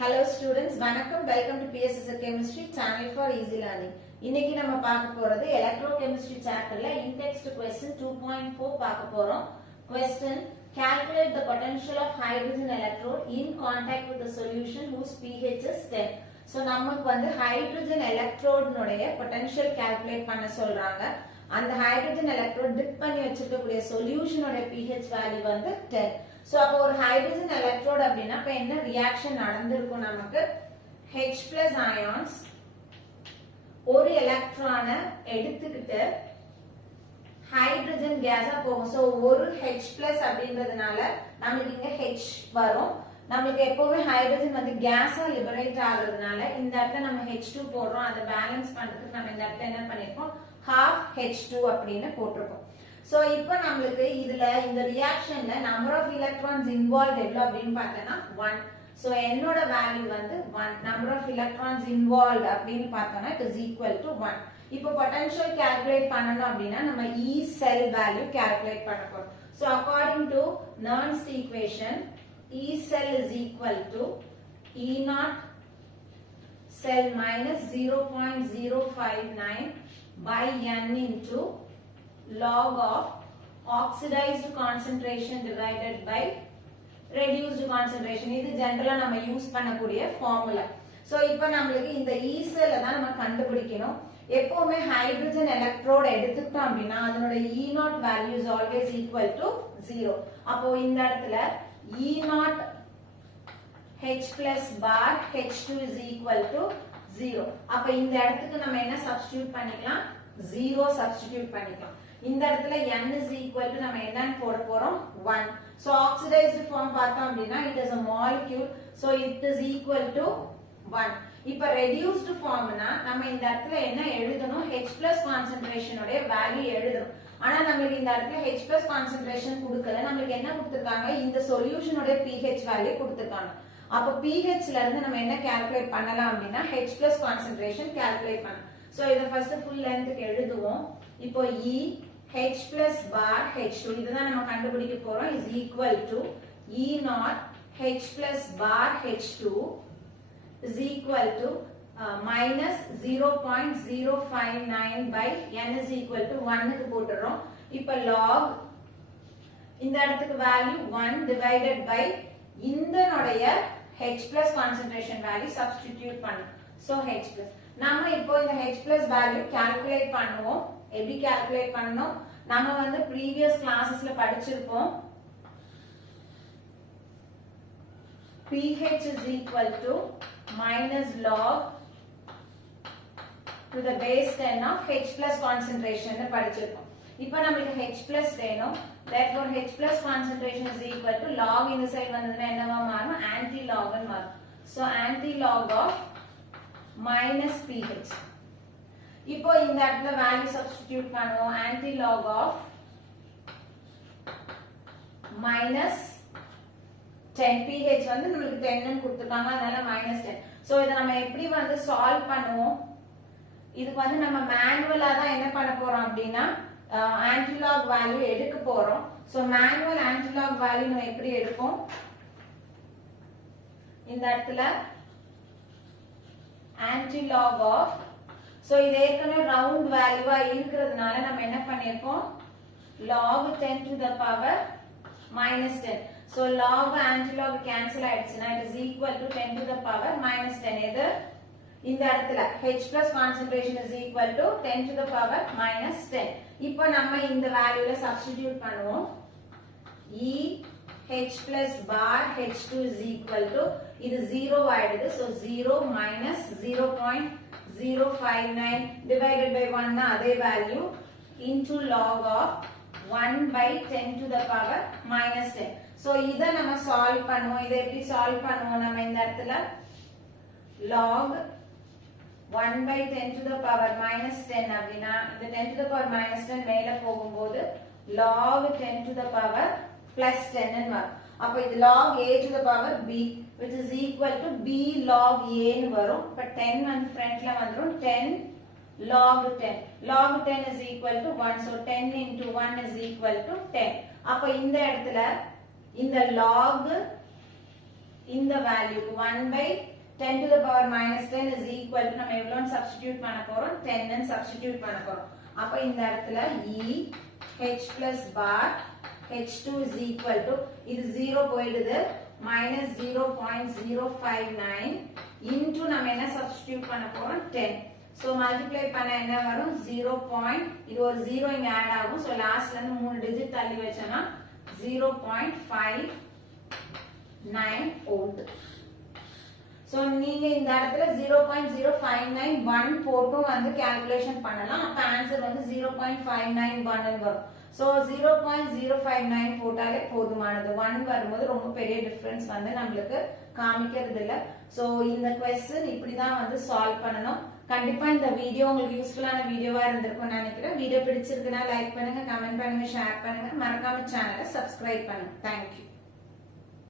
Hello students, வணக்கம். Welcome to PSS Chemistry Channel for Easy Learning. இன்னைக்கு நம்ம பார்க்க போறது Electrochemistry chapterல in-text question 2.4 பார்க்க போறோம். Question: Calculate the potential of hydrogen electrode in contact with the solution whose pH is 10. So நமக்கு வந்து hydrogen electrode உடைய potential calculate பண்ண சொல்றாங்க. அந்த hydrogen electrode dip பண்ணி வச்சிருக்கக்கூடிய solution உடைய pH value வந்து 10. So அப்ப ஒரு hydrogen electrode அப்படினா அப்ப என்ன ரியாக்ஷன் நடந்திருக்கும் நமக்கு H+ ions ஒரு எலக்ட்ரானை எடுத்துக்கிட்டு ஹைட்ரஜன் கேஸா போகும். சோ ஒரு H+ அப்படின்றதுனால நமக்கு இங்க H வரும். நமக்கு எப்பவுமே ஹைட்ரஜன் வந்து கேஸா லிபரேட் ஆகுறதுனால இந்த இடத்துல நம்ம H2 போடுறோம். அதை பேலன்ஸ் பண்றதுக்கு நம்ம இந்த இடத்துல என்ன பண்ணிருக்கோம் half H2 அப்படின்னு போட்டிருக்கோம். So இப்போ நமக்கு இதுல இந்த ரியாக்ஷன்ல number of electrons involved எவ்வளவு அப்படினு பார்த்தனா 1. So என்னோட வேல்யூ வந்து 1. number of electrons involved அப்படினு பார்த்தனா it is equal to 1. இப்போ potential calculate பண்ணனும் அப்படினா நம்ம E cell value calculate பண்ண போறோம். So according to Nernst equation E cell is equal to E naught cell minus 0.059 by N into log of oxidized concentration divided by reduced concentration. இது ஜெனரலா நம்ம use பண்ணக்கூடிய formula. So இப்போ நமக்கு இந்த E cell தான் நம்ம கண்டுபிடிக்கணும். எப்பவுமே ஹைட்ரஜன் எலக்ட்ரோட் எடுத்துட்டோம் அப்படினா அதனோட E naught value is always equal to 0. அப்போ இந்த இடத்துல E naught H plus bar H2 is equal to 0. அப்ப இந்த இடத்துக்கு நம்ம என்ன சப்ஸ்டிட்யூட் பண்ணிக்கலாம் 0 சப்ஸ்டிட்யூட் பண்ணிக்கலாம். இந்த இடத்துல n is equal to நம்ம என்னன்னு போட போறோம் 1. So oxidized form பார்த்தோம் அப்படினா it is a molecule, so it is equal to 1. இப்ப reduced formனா நம்ம இந்த இடத்துல என்ன எழுதணும் H+ concentration உடைய வேல்யூ எழுதணும். ஆனா நமக்கு இந்த இடத்துல H+ concentration கொடுக்கல. நமக்கு என்ன கொடுத்திருக்காங்க இந்த சொல்யூஷன் உடைய pH வேல்யூ கொடுத்திருக்காங்க. அப்ப pH ல இருந்து நம்ம என்ன கால்குலேட் பண்ணலாம் அப்படினா H+ concentration கால்குலேட் பண்ணலாம். So இத ஃபர்ஸ்ட் full length எழுதுவோம். இப்போ E H plus bar H2 இதுதான் நம்ம கண்டுபிடிக்க போறோம் is equal to E naught H plus bar H2 is equal to minus 0.059 by n is equal to 1 க்கு போட்டுறோம். இப்போ log இந்த இடத்துக்கு value 1 divided by இந்தனுடைய H plus concentration value substitute பண்ணும். So H plus நாம இப்போ இந்த H plus value calculate பண்ணுவோம். எப்படி calculate பண்ணனும் நம்ம வந்து previous classes-ல படிச்சிருப்போம். pH is equal to minus log to the base 10 of H plus concentration னு படிச்சிருப்போம். இப்போ நமக்கு H plus வேணும். Therefore H plus concentration is equal to log இந்த சைடு வந்ததுனா என்னவா மாறும் anti log ன்னு மாறும். So anti log of minus pH. இப்போ இந்த இடத்துல வேல்யூ சப்ஸ்டிட்யூட் பண்ணுவோம். anti log of minus 10 pH வந்து நமக்கு 10 ன்னு கொடுத்திருக்காங்க அதனால minus 10. சோ இத நம்ம எப்படி வந்து சால்வ் பண்ணுவோம் இதுக்கு வந்து நம்ம மேனுவலா தான் என்ன பண்ண போறோம் அப்படினா anti log வேல்யூ எடுக்க போறோம். So manual anti log value நம்ம எப்படி எடுப்போம் இந்த இடத்துல anti log of so இது ஏற்கனவே ரவுண்ட் வேல்யூவா இருக்கிறதுனால நம்ம என்ன பண்ணிருக்கோம் log 10 to the power minus 10. so log anti log cancel ஆயிடுச்சுனா it is equal to 10 to the power minus 10. இது இந்த இடத்துல H plus concentration is equal to 10 to the power minus 10. இப்போ நம்ம இந்த வேல்யூல சப்ஸ்டிட்யூட் பண்ணுவோம். E H plus bar H2 is equal to இது 0 ஆயிடுது. so 0 minus 0.059 divided by 1 னா அதே value into log of 1 by 10 to the power minus 10. so இத நம்ம சால்வ் பண்ணுவோம். இத எப்படி சால்வ் பண்ணுவோம் நம்ம இந்த இடத்துல log 1 by 10 to the power minus 10 அப்படினா இந்த 10 to the power minus 10 மேல போகும்போது log 10 to the power plus 10 ன்னு வரும். அப்ப இது log a to the power b which is equal to b log a ன்னு வரும். இப்ப 10 வந்து ஃப்ரண்ட்ல வந்துரும் 10 log 10. log 10 is equal to 1. so 10 into 1 is equal to 10. அப்ப இந்த இடத்துல இந்த log இந்த value 1 by 10 to the power minus 10 is equal to நம்ம எவ்வளோன்னு substitute பண்ண போறோம் 10 ன்னு substitute பண்ண போறோம். அப்ப இந்த இடத்துல E H plus bar H2 is equal to இது 0 போயிடுது minus 0.059 into நம்ம என்ன substitute பண்ண போறோம் 10. So multiply பண்ண என்ன வரும் 0. இது ஒரு 0 இங்க ஆட் ஆகும். So லாஸ்ட்ல இருந்து 3 டிஜிட் தள்ளி வச்சனா 0.59 volt. So நீங்க இந்த இடத்துல 0.0591 போட்டும் வந்து கால்குலேஷன் பண்ணலாம். அப்ப ஆன்சர் வந்து 0.591 வரும். So 0.059 போட்டாலே போதுமானது. 1 வரும்போது ரொம்ப பெரிய டிஃபரன்ஸ் வந்து நமக்கு காமிக்கிறது இல்ல. So இந்த क्वेश्चन இப்படி தான் வந்து சால்வ் பண்ணனும். கண்டிப்பா இந்த வீடியோ உங்களுக்கு யூஸ்ஃபுல்லான வீடியோவா இருந்திருக்கும்னு நினைக்கிறேன். வீடியோ பிடிச்சிருக்குனா லைக் பண்ணுங்க, கமெண்ட் பண்ணுங்க, ஷேர் பண்ணுங்க, மறக்காம சேனலை சப்ஸ்கிரைப் பண்ணுங்க. Thank you.